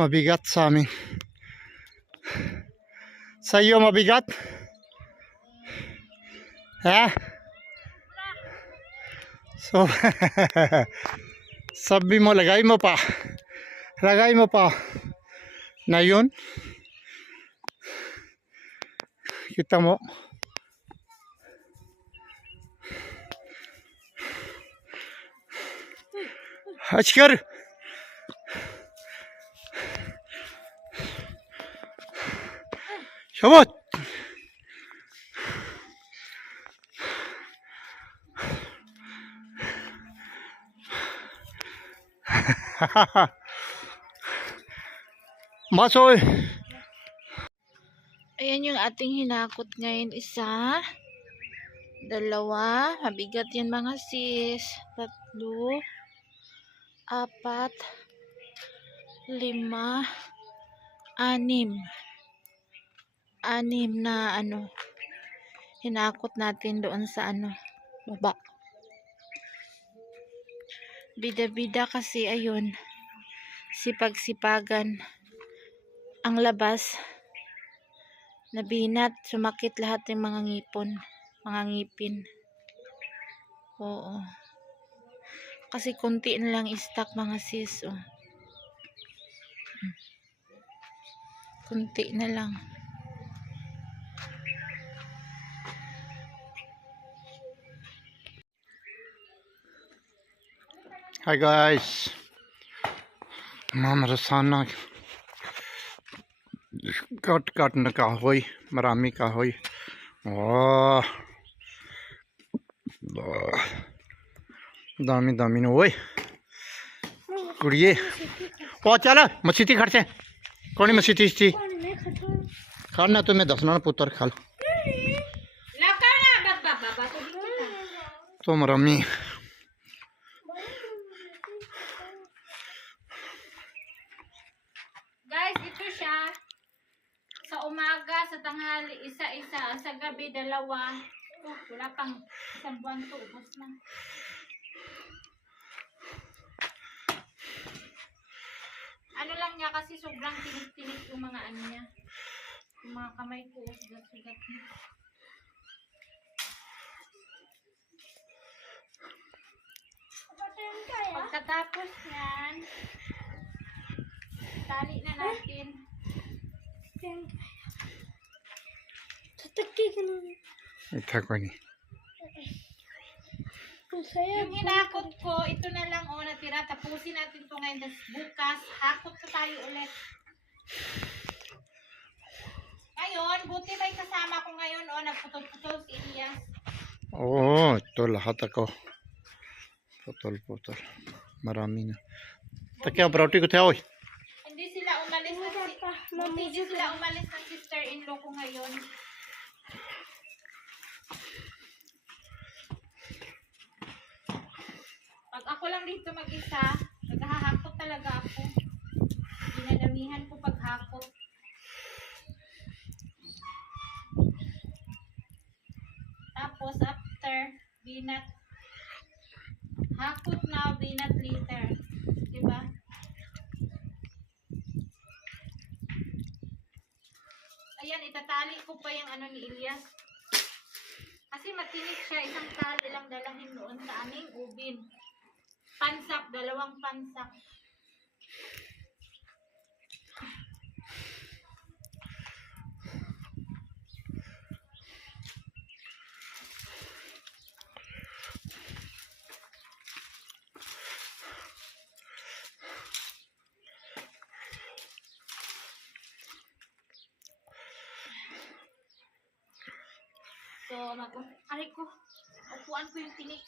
Mabigat sa amin. Sa iyo mabigat? Ha? So, sabi mo, lagay mo pa. Lagay mo pa. Na yun. Kita mo. Açkar. Şabot. Masoy. Ayan yung ating hinakot ngayon. Isa, dalawa, mabigat yan mga sis. 3, 4, 5, 6. 6 na hinakot natin doon sa baba. Bida-bida kasi ayun. Sipag-sipagan. Ang labas. Nabinat, sumakit lahat ng mga ngipin. Oo. Kasi konti na lang stock mga sis. Oh. Konti na lang. Hi guys. Mamarasanak. Kat na kahoy. Marami kahoy. Oh. Dami na oy. कुड़िए ओ चल मसीती खड़ से कौन मसीती थी खाना तो मैं दसना पुत्र खाल तो मरमी Guys, ito siya. Sa umaga, sa tanghali, isa-isa. Sa gabi, 2. Oh, wala pang 1 buwan to. Ubos na. Ano lang niya kasi sobrang tinik-tinik yung mga niya. Yung mga kamay ko, sugat-sugat niya. Pagkatapos yan, tali na natin. इतना कोई नहीं Yung hinakot ko, ito na lang natira. Tapusin natin ito ngayon. Bukas, hakot na tayo ulit. Ngayon, buti may kasama ko ngayon. Nagputol-putol si Elias. oh तो lahat ako putol marami na takya broti ko tayo Hindi sila umalis ng sister-in-law ko ngayon. Pag ako lang dito mag-isa, naghahakot talaga ako. Dinadamihan ko paghakot. Tapos after, binat. Hakot now, binat later. Diba? Ayan, itatali ko pa yung ni Elias. Kasi matinik siya. Isang tali lang dalahin noon sa aming ubin. Pansak, 2 pansak. So, aray ko. Upuan ko yung tinik.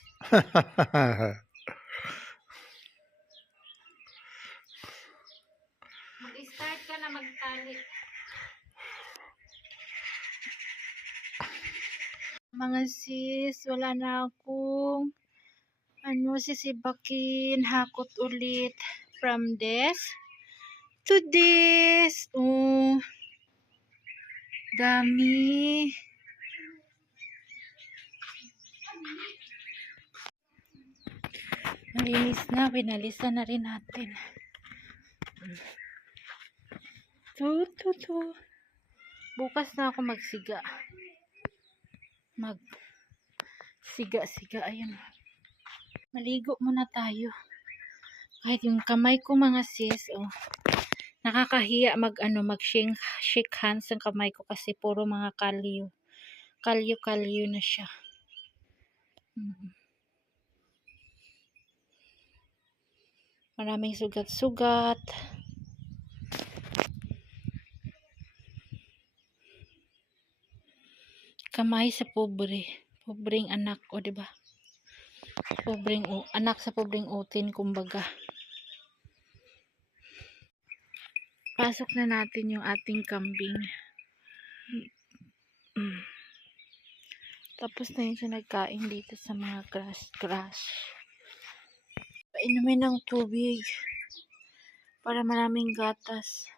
Mag-start ka na magtali. Mga sis, wala na akong sisibakin. Hakot ulit from this to this. Oh, dami. Malinis na, pinalisan na rin natin. Bukas na ako magsiga. Siga, ayun. Maligo muna tayo. Kahit yung kamay ko mga sis, oh. Nakakahiya mag-shake hands ang kamay ko kasi puro mga kalyo. Kalyo na siya. Maraming sugat-sugat. Kamay sa pobreng anak, o diba? Anak sa pobreng utin, kumbaga. Pasok na natin yung ating kambing. Tapos na yun siya nagkain dito sa mga grass. Painumin ng tubig para maraming gatas.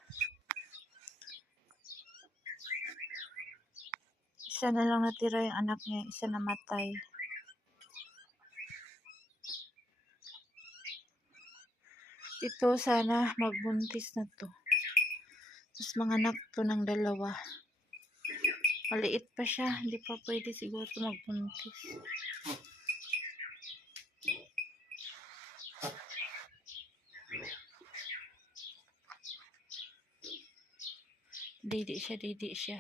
Isa na lang natira yung anak niya, isa namatay. Ito sana magbuntis na to. Tapos mga anak to ng 2. Maliit pa siya, hindi pa pwede siguro to magbuntis. Didi siya.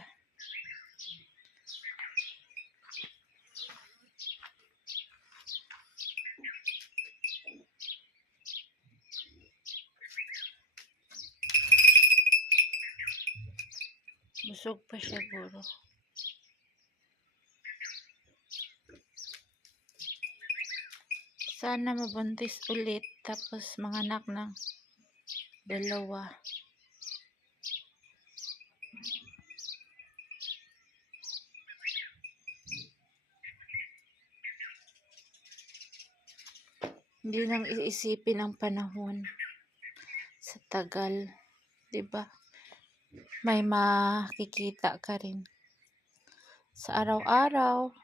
Busog pa siya siguro. Sana mabuntis ulit tapos mga anak ng 2. Hindi nang iisipin ang panahon sa tagal, 'di ba? May makikita ka rin sa araw-araw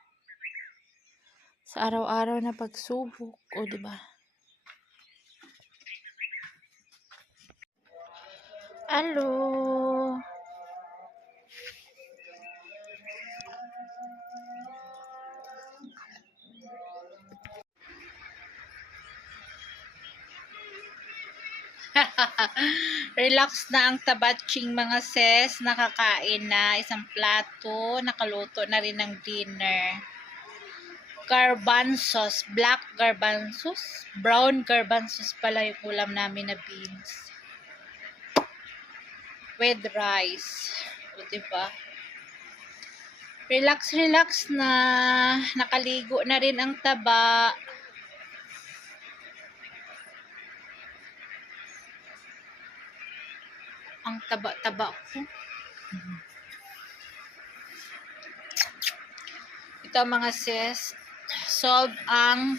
na pagsubok, o 'di ba? Hello. Relax na ang tabatching mga sis. Nakakain na isang plato. Nakaluto na rin ng dinner. Garbanzos. Black garbanzos. Brown garbanzos pala yung ulam namin na beans. With rice. O diba? Relax na. Nakaligo na rin ang taba. Ang taba-taba ko. Ito mga sis, solve ang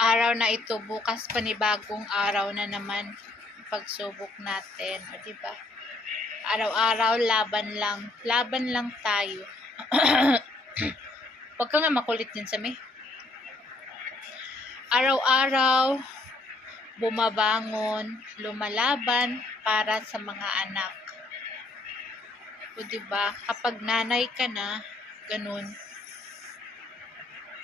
araw na ito. Bukas panibagong araw na naman pagsubok natin. O diba? Araw-araw laban lang tayo. Huwag ka nga makulit din sa may. Araw-araw bumabangon, lumalaban para sa mga anak. O diba, kapag nanay ka na, ganun.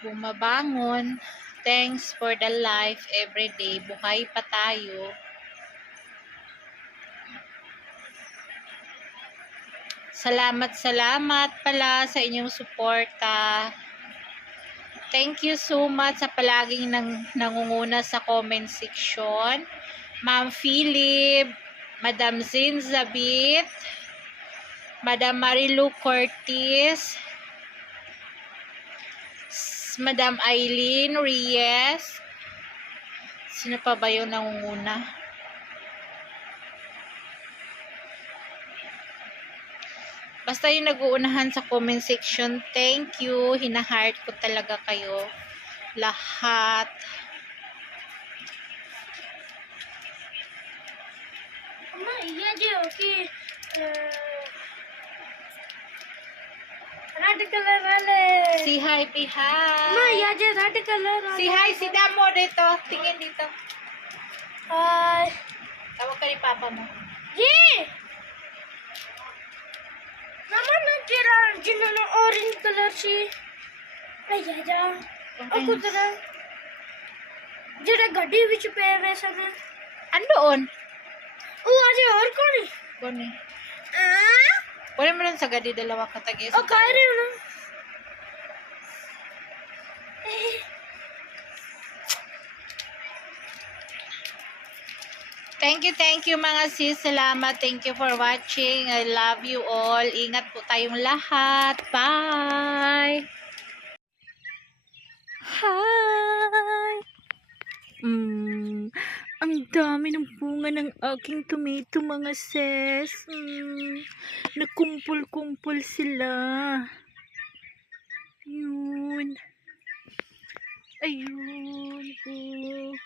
Bumabangon, thanks for the life every day. Buhay pa tayo. Salamat pala sa inyong suporta. Thank you so much sa palaging nangunguna sa comment section. Ma'am Philip, Madam Zinzabit, Madam Marilu Cortez, Madam Eileen Reyes. Sino pa ba yung nangunguna? Basta yung nag-uunahan sa comment section, thank you. Hina-heart ko talaga kayo. Lahat. Mama, iya je, okay. Red color wale. Si hi, Pihay. Mama, iya je, red color wale. Si hi, si Damo dito. Tingin dito. Hi. Tawag ka ni Papa mo. ये मम्मा ने तेरा जिन्होंने orange colour सी नहीं जा और कुदरा जेड़ा गड्डी विच पे वैसा ने Andoon. ओ आज और कौन है Gani. Wala mo lang sa gadi dalawa katagis. ओ कह रहे हो ना Thank you mga sis. Salamat. Thank you for watching. I love you all. Ingat po tayong lahat. Bye! Hi! Ang dami ng bunga ng aking tomato mga sis. Nakumpul-kumpul sila. Yun. Ayun. Oh.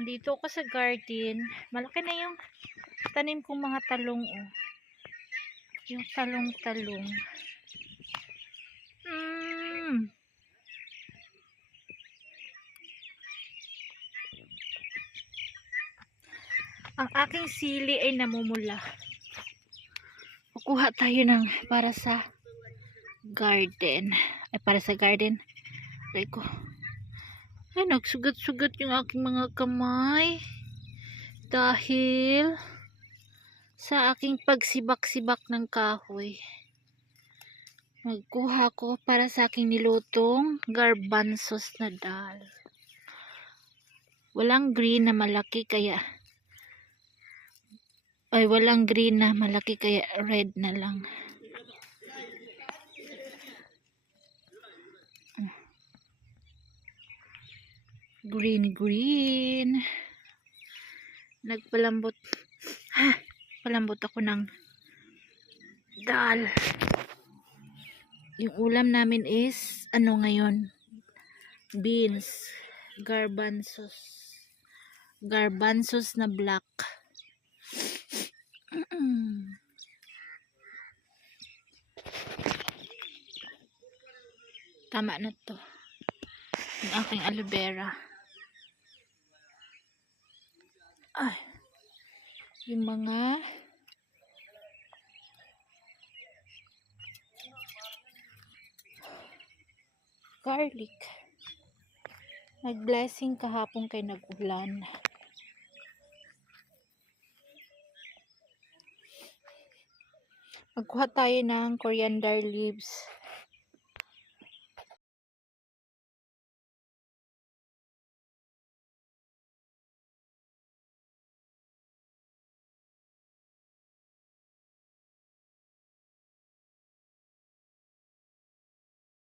Andito ako sa garden. Malaki na yung tanim kong mga talong. Oh. Yung talong-talong. Ang aking sili ay namumula. Kukuha tayo ng para sa garden. Ay, para sa garden. Aray ko. Ay, nagsugat-sugat yung aking mga kamay. Dahil sa aking pagsibak-sibak ng kahoy. Magkuha ko para sa aking nilutong garbanzos na dal. Walang green na malaki kaya walang green na malaki kaya red na lang. Green. Nagpalambot. Palambot ako ng dal. Yung ulam namin is ano ngayon? Beans. Garbanzos na black. Tama na to. Yung aking aloe vera. Ay. Yung mga garlic. Nag-blessing kahapon kay nag-ulan. Magkuha tayo ng coriander leaves.